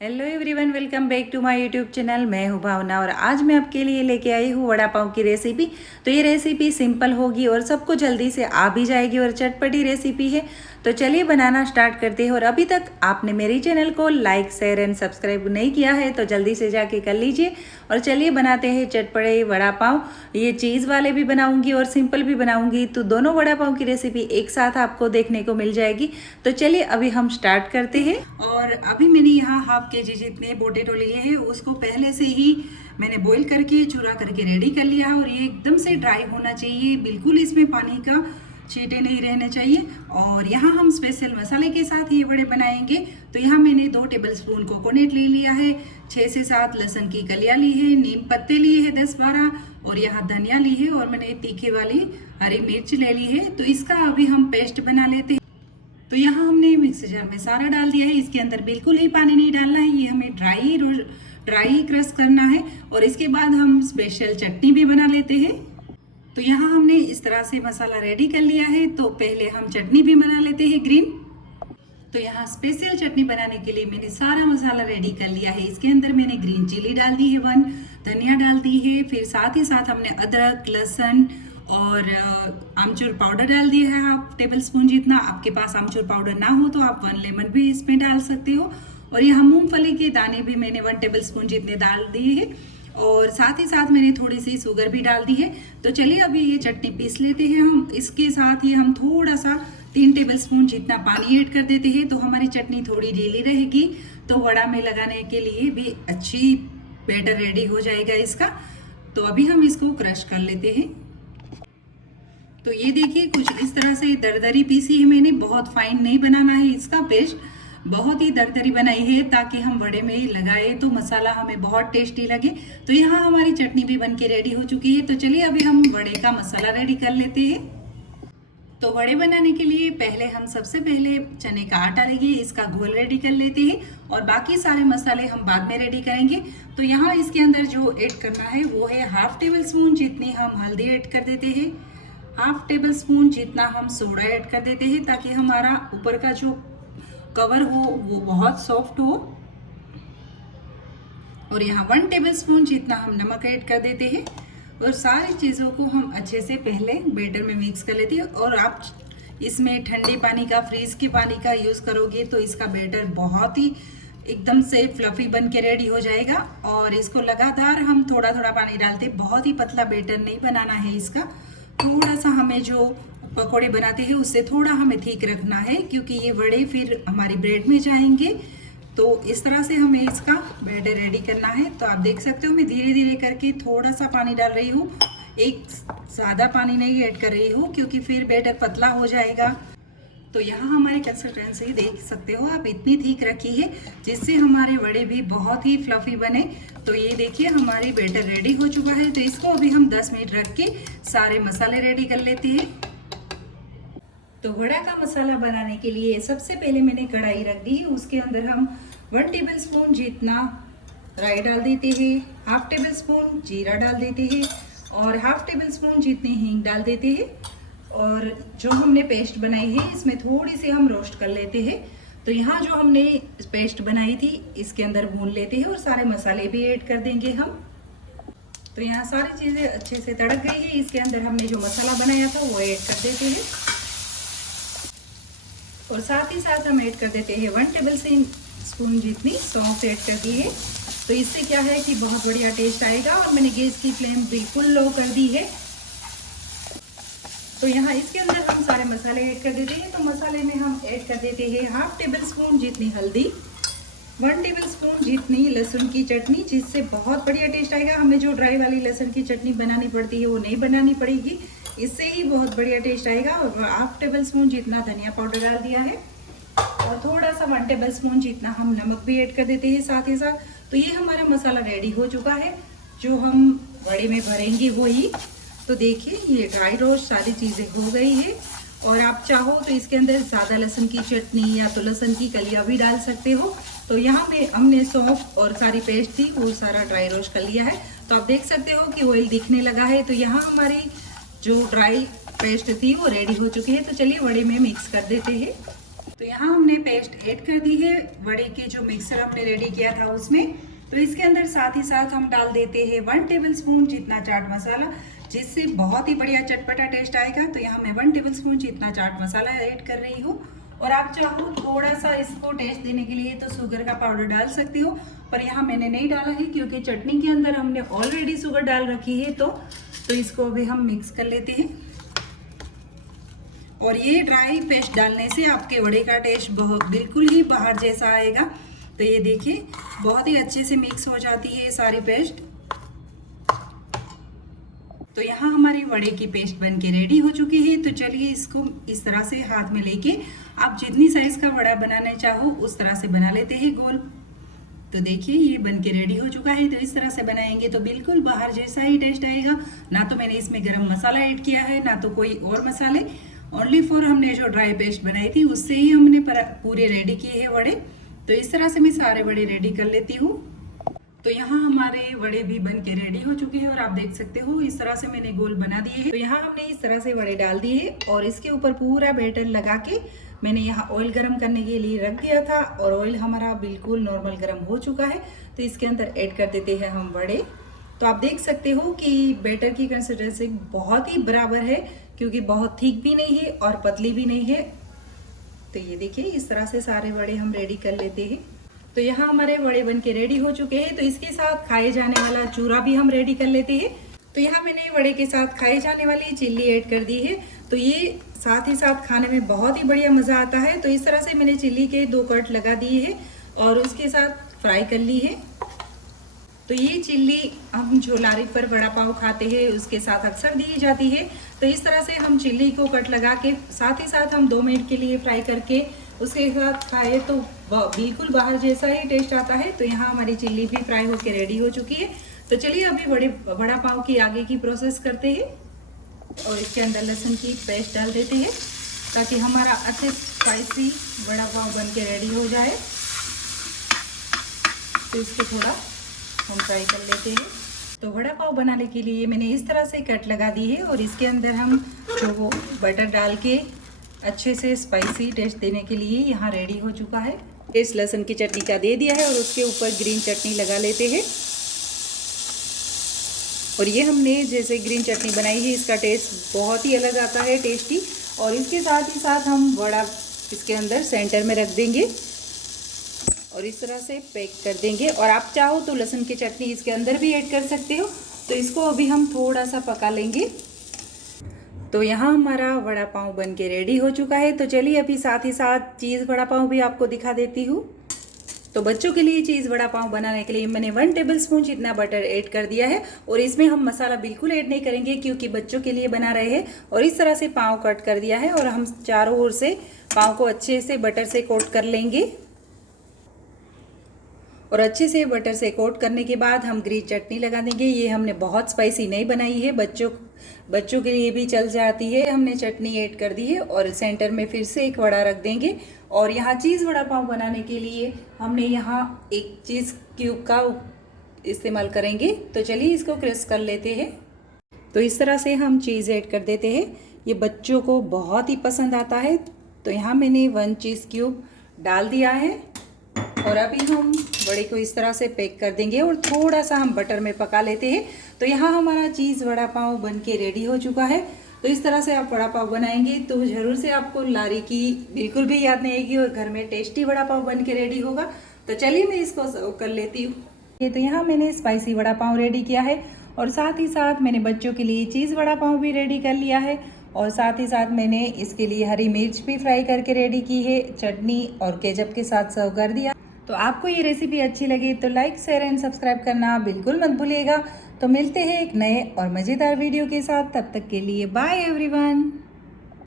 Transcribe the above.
Hello everyone, welcome back to my YouTube channel. मैं हूं भावना और आज मैं आपके लिए लेके आई हूं वड़ा पाव की रेसिपी। तो ये रेसिपी सिंपल होगी और सबको जल्दी से आ भी जाएगी और चटपटी रेसिपी है। तो चलिए बनाना स्टार्ट करते हैं। और अभी तक आपने मेरी चैनल को लाइक शेयर एंड सब्सक्राइब नहीं किया है तो जल्दी से जाके कर लीजिए। और चलिए बनाते हैं चटपटे वड़ा पाव। ये चीज़ वाले भी बनाऊंगी और सिंपल भी बनाऊंगी, तो दोनों वड़ा पाव की रेसिपी एक साथ आपको देखने को मिल जाएगी। तो चलिए अभी हम स्टार्ट करते हैं। और अभी मैंने यहाँ हाफ केजी जितने पोटैटो लिए हैं उसको पहले से ही मैंने बॉईल करके चूरा करके रेडी कर लिया है। और ये एकदम से ड्राई होना चाहिए, बिल्कुल इसमें पानी का छींटे नहीं रहने चाहिए। और यहाँ हम स्पेशल मसाले के साथ ये बड़े बनाएंगे। तो यहाँ मैंने 2 टेबलस्पून कोकोनट ले लिया है, 6 से 7 लहसुन की कलियाँ ली है, नीम पत्ते लिए हैं 10-12, और यहाँ धनिया ली है, और मैंने तीखे वाली हरी मिर्च ले ली है। तो इसका अभी हम पेस्ट बना लेते हैं। तो यहाँ हमने मिक्सर जार में सारा डाल दिया है। इसके अंदर बिल्कुल ही पानी नहीं डालना है, ये हमें ड्राई क्रश करना है। और इसके बाद हम स्पेशल चटनी भी बना लेते हैं। तो यहाँ हमने इस तरह से मसाला रेडी कर लिया है। तो पहले हम चटनी भी बना लेते हैं ग्रीन। तो यहाँ स्पेशल चटनी बनाने के लिए मैंने सारा मसाला रेडी कर लिया है। इसके अंदर मैंने ग्रीन चिली डाल दी है 1, धनिया डाल दी है, फिर साथ ही साथ हमने अदरक, लहसुन और आमचूर पाउडर डाल दिया है 1/2 टेबलस्पून जितना। आपके पास आमचूर पाउडर ना हो तो आप 1 लेमन भी इसमें डाल सकते हो। और यहाँ मूंगफली के दाने भी मैंने 1 टेबलस्पून जितने डाल दिए हैं। और साथ ही साथ मैंने थोड़ी सी शुगर भी डाल दी है। तो चलिए अभी ये चटनी पीस लेते हैं हम। इसके साथ ही हम थोड़ा सा 3 टेबलस्पून जितना पानी ऐड कर देते हैं, तो हमारी चटनी थोड़ी ढीली रहेगी। तो वड़ा में लगाने के लिए भी अच्छी बैटर रेडी हो जाएगा इसका। तो अभी हम इसको क्रश कर लेते हैं। तो ये देखिए कुछ इस तरह से दरदरी पीसी है मैंने, बहुत फाइन नहीं बनाना है इसका पेस्ट, बहुत ही दरदरी बनाई है ताकि हम वड़े में लगाए तो मसाला हमें बहुत टेस्टी लगे। तो यहाँ हमारी चटनी भी बनके रेडी हो चुकी है। तो चलिए अभी हम वड़े का मसाला रेडी कर लेते हैं। तो वड़े बनाने के लिए पहले हम सबसे पहले चने का आटा लेंगे, इसका घोल रेडी कर लेते हैं। और बाकी सारे मसाले हम बाद में रेडी करेंगे। तो यहाँ इसके अंदर जो ऐड करना है वो है 1/2 टेबलस्पून जितनी हम हल्दी ऐड कर देते हैं, 1/2 टेबलस्पून जितना हम सोडा ऐड कर देते हैं ताकि हमारा ऊपर का जो कवर हो वो बहुत सॉफ्ट हो। और यहाँ 1 टेबलस्पून जितना हम नमक ऐड कर देते हैं। और सारी चीज़ों को हम अच्छे से पहले बैटर में मिक्स कर लेते हैं। और आप इसमें ठंडे पानी का, फ्रीज के पानी का यूज़ करोगे तो इसका बैटर बहुत ही एकदम से फ्लफी बन के रेडी हो जाएगा। और इसको लगातार हम थोड़ा थोड़ा पानी डालते, बहुत ही पतला बैटर नहीं बनाना है इसका। थोड़ा सा हमें जो पकोड़े बनाते हैं उससे थोड़ा हमें ठीक रखना है, क्योंकि ये वड़े फिर हमारी ब्रेड में जाएंगे। तो इस तरह से हमें इसका बैटर रेडी करना है। तो आप देख सकते हो मैं धीरे धीरे करके थोड़ा सा पानी डाल रही हूँ, एक ज़्यादा पानी नहीं ऐड कर रही हूँ क्योंकि फिर बैटर पतला हो जाएगा। तो यहाँ हमारी कंसिस्टेंसी देख सकते हो आप, इतनी ठीक रखी है जिससे हमारे वड़े भी बहुत ही फ्लफी बने। तो ये देखिए हमारी बैटर रेडी हो चुका है। तो इसको अभी हम 10 मिनट रख के सारे मसाले रेडी कर लेते हैं। तो वड़ा का मसाला बनाने के लिए सबसे पहले मैंने कढ़ाई रख दी है, उसके अंदर हम 1 टेबलस्पून जितना राई डाल देते हैं, 1/2 टेबलस्पून जीरा डाल देते हैं, और 1/2 टेबलस्पून जितनी हींग डाल देते हैं। और जो हमने पेस्ट बनाई है इसमें थोड़ी सी हम रोस्ट कर लेते हैं। तो यहाँ जो हमने पेस्ट बनाई थी इसके अंदर भून लेते हैं और सारे मसाले भी ऐड कर देंगे हम। तो यहाँ सारी चीज़ें अच्छे से तड़क गई है। इसके अंदर हमने जो मसाला बनाया था वो ऐड कर देते हैं। और साथ ही साथ हम ऐड कर देते हैं 1 टेबलस्पून जितनी सौंफ ऐड कर दी है। तो इससे क्या है कि बहुत बढ़िया टेस्ट आएगा। और मैंने गैस की फ्लेम बिल्कुल लो कर दी है। तो यहाँ इसके अंदर हम सारे मसाले ऐड कर देते हैं। तो मसाले में हम ऐड कर देते हैं 1/2 टेबलस्पून जितनी हल्दी, 1 टेबलस्पून जितनी लहसुन की चटनी, जिससे बहुत बढ़िया टेस्ट आएगा। हमें जो ड्राई वाली लहसुन की चटनी बनानी पड़ती है वो नहीं बनानी पड़ेगी, इससे ही बहुत बढ़िया टेस्ट आएगा। और 1/2 टेबलस्पून जितना धनिया पाउडर डाल दिया है। और थोड़ा सा 1 टेबलस्पून जितना हम नमक भी ऐड कर देते हैं साथ ही साथ। तो ये हमारा मसाला रेडी हो चुका है, जो हम वड़े में भरेंगे वही। तो देखिए ये ड्राई रोस्ट सारी चीज़ें हो गई है। और आप चाहो तो इसके अंदर ज़्यादा लहसुन की चटनी या तो लहसुन की कलियाँ भी डाल सकते हो। तो यहाँ में हमने सौंफ और सारी पेस्ट थी वो सारा ड्राई रोस्ट कर लिया है। तो आप देख सकते हो कि ऑयल दिखने लगा है। तो यहाँ हमारी जो ड्राई पेस्ट थी वो रेडी हो चुकी है। तो चलिए वड़े में मिक्स कर देते हैं। तो यहाँ हमने पेस्ट ऐड कर दी है वड़े के जो मिक्सर हमने रेडी किया था उसमें। तो इसके अंदर साथ ही साथ हम डाल देते हैं 1 टेबलस्पून जितना चाट मसाला, जिससे बहुत ही बढ़िया चटपटा टेस्ट आएगा। तो यहाँ मैं 1 टेबलस्पून जितना चाट मसाला ऐड कर रही हूँ। और आप चाहो थोड़ा सा इसको टेस्ट देने के लिए तो शुगर का पाउडर डाल सकती हो, पर यहाँ मैंने नहीं डाला है क्योंकि चटनी के अंदर हमने ऑलरेडी शुगर डाल रखी है। तो इसको अभी हम मिक्स कर लेते हैं। और ये ड्राई पेस्ट डालने से आपके वड़े का टेस्ट बिल्कुल ही बाहर जैसा आएगा। तो ये देखिए बहुत ही अच्छे से मिक्स हो जाती है सारी पेस्ट। तो यहाँ हमारी वड़े की पेस्ट बन के रेडी हो चुकी है। तो चलिए इसको इस तरह से हाथ में लेके आप जितनी साइज का वड़ा बनाना चाहो उस तरह से बना लेते हैं गोल। तो देखिए ये बन के रेडी हो चुका है। तो इस तरह से बनाएंगे तो बिल्कुल बाहर जैसा ही टेस्ट आएगा। ना तो मैंने इसमें गरम मसाला ऐड किया है, ना तो कोई और मसाले, ओनली फॉर हमने जो ड्राई पेस्ट बनाई थी उससे ही हमने पूरे रेडी किए हैं वड़े। तो इस तरह से मैं सारे वड़े रेडी कर लेती हूँ। तो यहाँ हमारे वड़े भी बन के रेडी हो चुके हैं और आप देख सकते हो इस तरह से मैंने गोल बना दिए हैं। तो यहाँ हमने इस तरह से वड़े डाल दिए हैं और इसके ऊपर पूरा बैटर लगा के मैंने यहाँ ऑयल गरम करने के लिए रख दिया था और ऑयल हमारा बिल्कुल नॉर्मल गरम हो चुका है। तो इसके अंदर ऐड कर देते हैं हम वड़े। तो आप देख सकते हो कि बैटर की कंसिस्टेंसी बहुत ही बराबर है, क्योंकि बहुत थिक भी नहीं है और पतली भी नहीं है। तो ये देखिए इस तरह से सारे वड़े हम रेडी कर लेते हैं। तो यहाँ हमारे वड़े बन के रेडी हो चुके हैं। तो इसके साथ खाए जाने वाला चूरा भी हम रेडी कर लेते हैं। तो यहाँ मैंने वड़े के साथ खाई जाने वाली चिल्ली ऐड कर दी है। तो ये साथ ही साथ खाने में बहुत ही बढ़िया मज़ा आता है। तो इस तरह से मैंने चिल्ली के 2 कट लगा दिए हैं और उसके साथ फ्राई कर ली है। तो ये चिल्ली हम जो लारी पर वड़ा पाव खाते हैं उसके साथ अक्सर दी जाती है। तो इस तरह से हम चिल्ली को कट लगा के साथ ही साथ हम 2 मिनट के लिए फ्राई करके उसके साथ खाए तो बिल्कुल बाहर जैसा ही टेस्ट आता है। तो यहाँ हमारी चिल्ली भी फ्राई होकर रेडी हो चुकी है। तो चलिए अभी वड़ा पाव की आगे की प्रोसेस करते हैं। और इसके अंदर लहसुन की पेस्ट डाल देते हैं ताकि हमारा अच्छे स्पाइसी वड़ा पाव बन के रेडी हो जाए। तो इसको थोड़ा हम फ्राई कर लेते हैं। तो वड़ा पाव बनाने के लिए मैंने इस तरह से कट लगा दी है और इसके अंदर हम जो बटर डाल के अच्छे से स्पाइसी टेस्ट देने के लिए यहाँ रेडी हो चुका है। इस लहसुन की चटनी का दे दिया है और उसके ऊपर ग्रीन चटनी लगा लेते हैं। और ये हमने जैसे ग्रीन चटनी बनाई है इसका टेस्ट बहुत ही अलग आता है, टेस्टी। और इसके साथ ही साथ हम वड़ा इसके अंदर सेंटर में रख देंगे और इस तरह से पैक कर देंगे। और आप चाहो तो लहसुन की चटनी इसके अंदर भी ऐड कर सकते हो। तो इसको अभी हम थोड़ा सा पका लेंगे। तो यहाँ हमारा वड़ा पाव बन के रेडी हो चुका है। तो चलिए अभी साथ ही साथ चीज़ वड़ा पाव भी आपको दिखा देती हूँ। तो बच्चों के लिए चीज़ वड़ा पाव बनाने के लिए मैंने 1 टेबलस्पून जितना बटर ऐड कर दिया है। और इसमें हम मसाला बिल्कुल ऐड नहीं करेंगे क्योंकि बच्चों के लिए बना रहे हैं। और इस तरह से पाव कट कर दिया है और हम चारों ओर से पाव को अच्छे से बटर से कोट कर लेंगे। और अच्छे से बटर से कोट करने के बाद हम ग्रीन चटनी लगा देंगे। ये हमने बहुत स्पाइसी नहीं बनाई है, बच्चों के लिए भी चल जाती है। हमने चटनी ऐड कर दी है और सेंटर में फिर से एक वड़ा रख देंगे। और यहाँ चीज़ वड़ा पाव बनाने के लिए हमने यहाँ एक चीज़ क्यूब का इस्तेमाल करेंगे। तो चलिए इसको क्रश कर लेते हैं। तो इस तरह से हम चीज़ ऐड कर देते हैं। ये बच्चों को बहुत ही पसंद आता है। तो यहाँ मैंने 1 चीज़ क्यूब डाल दिया है और अभी हम वड़े को इस तरह से पैक कर देंगे और थोड़ा सा हम बटर में पका लेते हैं। तो यहाँ हमारा चीज़ वड़ा पाव बन के रेडी हो चुका है। तो इस तरह से आप वड़ा पाव बनाएंगे तो ज़रूर से आपको लारी की बिल्कुल भी याद नहीं आएगी और घर में टेस्टी वड़ा पाव बन के रेडी होगा। तो चलिए मैं इसको सर्व कर लेती हूँ। तो यहाँ मैंने स्पाइसी वड़ा पाव रेडी किया है और साथ ही साथ मैंने बच्चों के लिए चीज़ वड़ा पाव भी रेडी कर लिया है। और साथ ही साथ मैंने इसके लिए हरी मिर्च भी फ्राई करके रेडी की है, चटनी और केचप के साथ सर्व कर दिया। तो आपको ये रेसिपी अच्छी लगी तो लाइक, शेयर एंड सब्सक्राइब करना बिल्कुल मत भूलिएगा। तो मिलते हैं एक नए और मज़ेदार वीडियो के साथ। तब तक के लिए बाय एवरीवन।